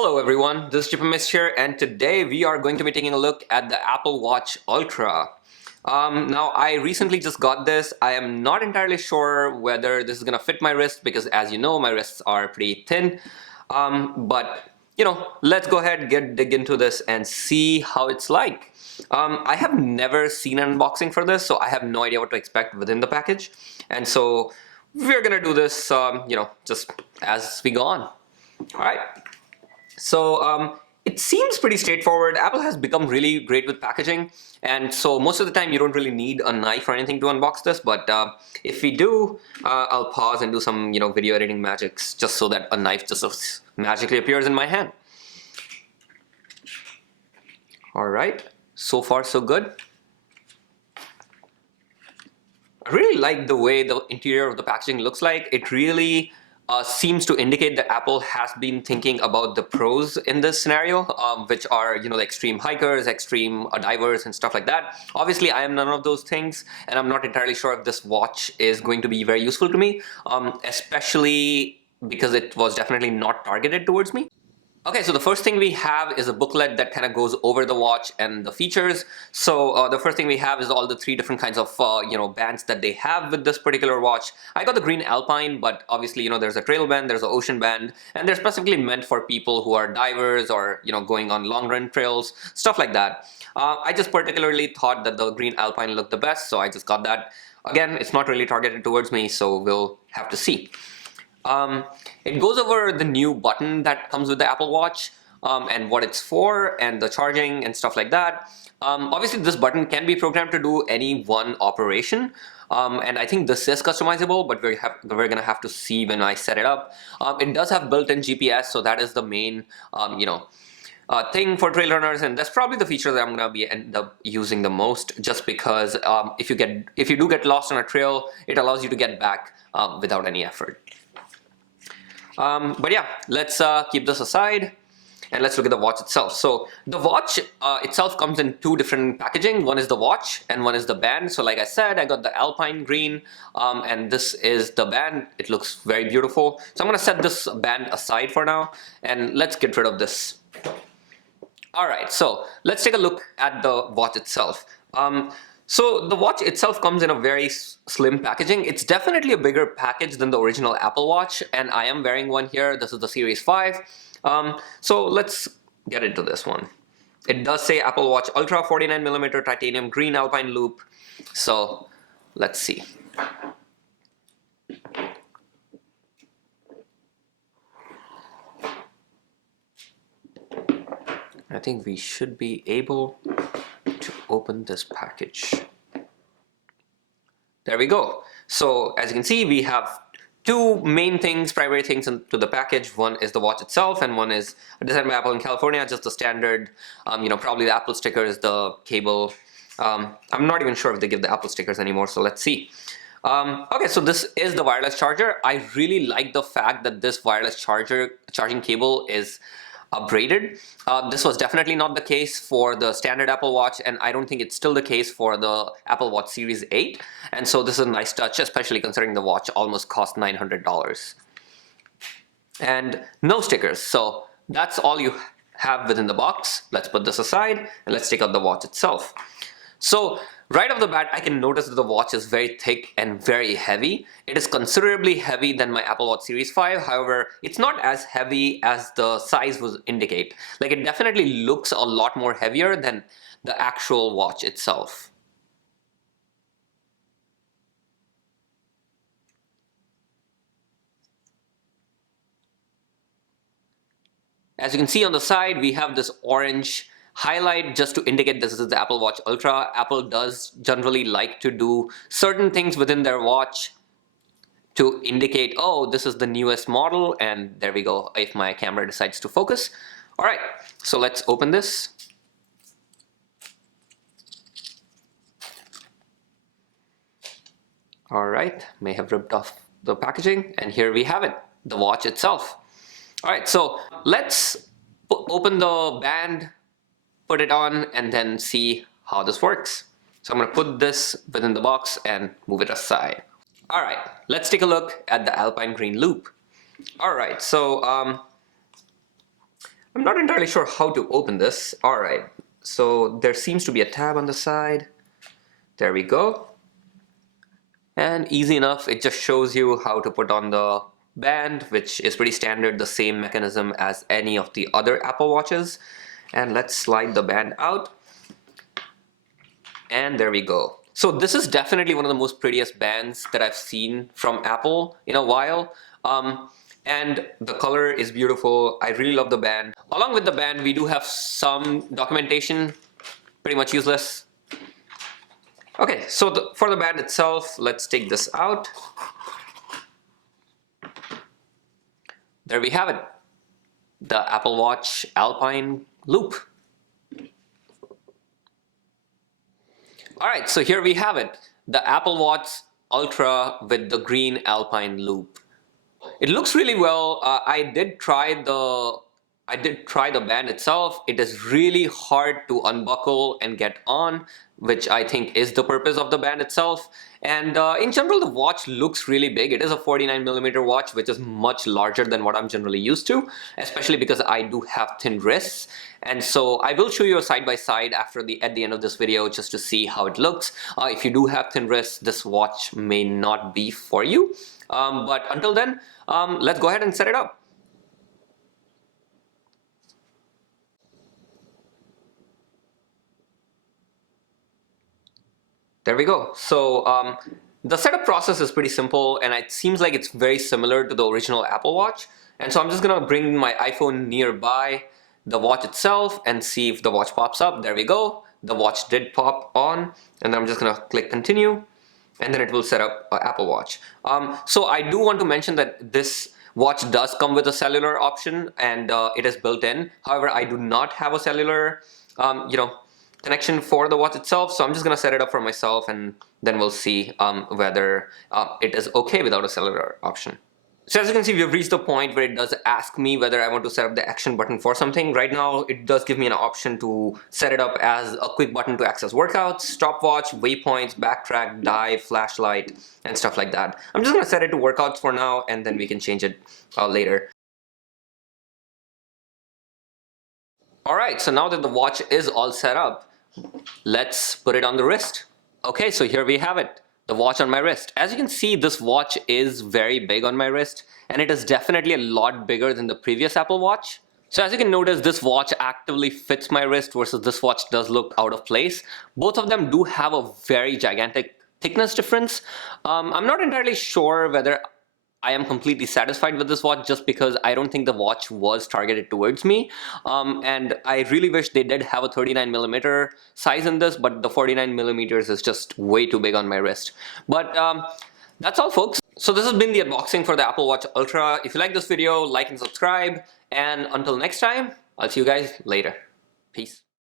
Hello everyone, this is Chipamist here, and today we are going to be taking a look at the Apple Watch Ultra. Now I recently just got this. I am not entirely sure whether this is going to fit my wrist because, as you know, my wrists are pretty thin. But let's go ahead, dig into this and see how it's like. I have never seen an unboxing for this, so I have no idea what to expect within the package. And so we're gonna do this, just as we go on. All right. So it seems pretty straightforward. Apple has become really great with packaging, and so most of the time you don't really need a knife or anything to unbox this, but if we do, I'll pause and do some video editing magics just so that a knife just magically appears in my hand. Alright, so far so good. I really like the way the interior of the packaging looks like. It really seems to indicate that Apple has been thinking about the pros in this scenario, which are the extreme hikers, extreme divers, and stuff like that. Obviously, I am none of those things, and I'm not entirely sure if this watch is going to be very useful to me, especially because it was definitely not targeted towards me. Okay, so the first thing we have is a booklet that kind of goes over the watch and the features. So the first thing we have is all the three different kinds of bands that they have with this particular watch. I got the Green Alpine, but obviously there's a trail band, there's an ocean band, and they're specifically meant for people who are divers or going on long run trails, stuff like that. I just particularly thought that the Green Alpine looked the best, so I just got that. Again, it's not really targeted towards me, so we'll have to see. It goes over the new button that comes with the Apple Watch and what it's for and the charging and stuff like that. Obviously this button can be programmed to do any one operation, and I think this is customizable, but we're gonna have to see when I set it up. It does have built-in GPS, so that is the main thing for trail runners, and that's probably the feature that I'm gonna end up using the most, just because if you do get lost on a trail, it allows you to get back without any effort. But yeah, let's keep this aside and let's look at the watch itself. So the watch itself comes in two different packaging. One is the watch and one is the band. So like I said, I got the Alpine Green and this is the band. It looks very beautiful. So I'm going to set this band aside for now and let's get rid of this. Alright, so let's take a look at the watch itself. So the watch itself comes in a very slim packaging. It's definitely a bigger package than the original Apple Watch, and I am wearing one here. This is the Series 5. So let's get into this one. It does say Apple Watch Ultra 49mm titanium Green Alpine Loop. So let's see. I think we should be able to open this package. There we go. So as you can see, we have two main things, primary things into the package. One is the watch itself, and one is designed by Apple in California, just the standard, probably the Apple stickers, the cable. I'm not even sure if they give the Apple stickers anymore, so let's see. Okay, so this is the wireless charger. I really like the fact that this wireless charging cable is braided. This was definitely not the case for the standard Apple Watch, and I don't think it's still the case for the Apple Watch Series 8. And so this is a nice touch, especially considering the watch almost cost $900. And no stickers, so that's all you have within the box. Let's put this aside and let's take out the watch itself. So right off the bat, I can notice that the watch is very thick and very heavy. It is considerably heavy than my Apple Watch Series 5. However, it's not as heavy as the size would indicate. Like, it definitely looks a lot more heavier than the actual watch itself. As you can see on the side, we have this orange highlight just to indicate this is the Apple Watch Ultra. Apple does generally like to do certain things within their watch to indicate, oh, this is the newest model, and there we go, if my camera decides to focus. Alright, so let's open this. Alright, may have ripped off the packaging, and here we have it, the watch itself. Alright, so let's open the band, put it on, and then see how this works. So I'm going to put this within the box and move it aside. Alright, let's take a look at the Alpine Green Loop. Alright, so I'm I'm not entirely sure how to open this. All right, so there seems to be a tab on the side. There we go. And easy enough, it just shows you how to put on the band, which is pretty standard, the same mechanism as any of the other Apple Watches. And let's slide the band out. And there we go. So this is definitely one of the most prettiest bands that I've seen from Apple in a while. And the color is beautiful. I really love the band. Along with the band, we do have some documentation, pretty much useless. Okay, so for the band itself, let's take this out. There we have it, the Apple Watch Alpine Loop. All right, so here we have it, the Apple Watch Ultra with the Green Alpine Loop. It looks really well. I did try the band itself. It is really hard to unbuckle and get on, which I think is the purpose of the band itself. And in general, the watch looks really big. It is a 49mm watch, which is much larger than what I'm generally used to, especially because I do have thin wrists. And so I will show you a side-by-side at the end of this video just to see how it looks. If you do have thin wrists, this watch may not be for you. But until then, let's go ahead and set it up. There we go. So the setup process is pretty simple, and it seems like it's very similar to the original Apple Watch. And so I'm just gonna bring my iPhone nearby the watch itself and see if the watch pops up. There we go. The watch did pop on, and I'm just gonna click continue, and then it will set up an Apple Watch. So I do want to mention that this watch does come with a cellular option, and it is built in. However, I do not have a cellular, connection for the watch itself, so I'm just gonna set it up for myself, and then we'll see whether it is okay without a cellular option. So as you can see, we have reached the point where it does ask me whether I want to set up the action button for something. Right now, it does give me an option to set it up as a quick button to access workouts, stopwatch, waypoints, backtrack, dive, flashlight, and stuff like that. I'm just gonna set it to workouts for now, and then we can change it later. All right, so now that the watch is all set up, let's put it on the wrist. Okay, so here we have it, the watch on my wrist. As you can see, this watch is very big on my wrist, and it is definitely a lot bigger than the previous Apple Watch. So as you can notice, this watch actively fits my wrist versus this watch does look out of place. Both of them do have a very gigantic thickness difference. I'm not entirely sure whether I am completely satisfied with this watch just because I don't think the watch was targeted towards me. And I really wish they did have a 39mm size in this, but the 49mm is just way too big on my wrist. But that's all, folks. So this has been the unboxing for the Apple Watch Ultra. If you like this video, like and subscribe. And until next time, I'll see you guys later. Peace.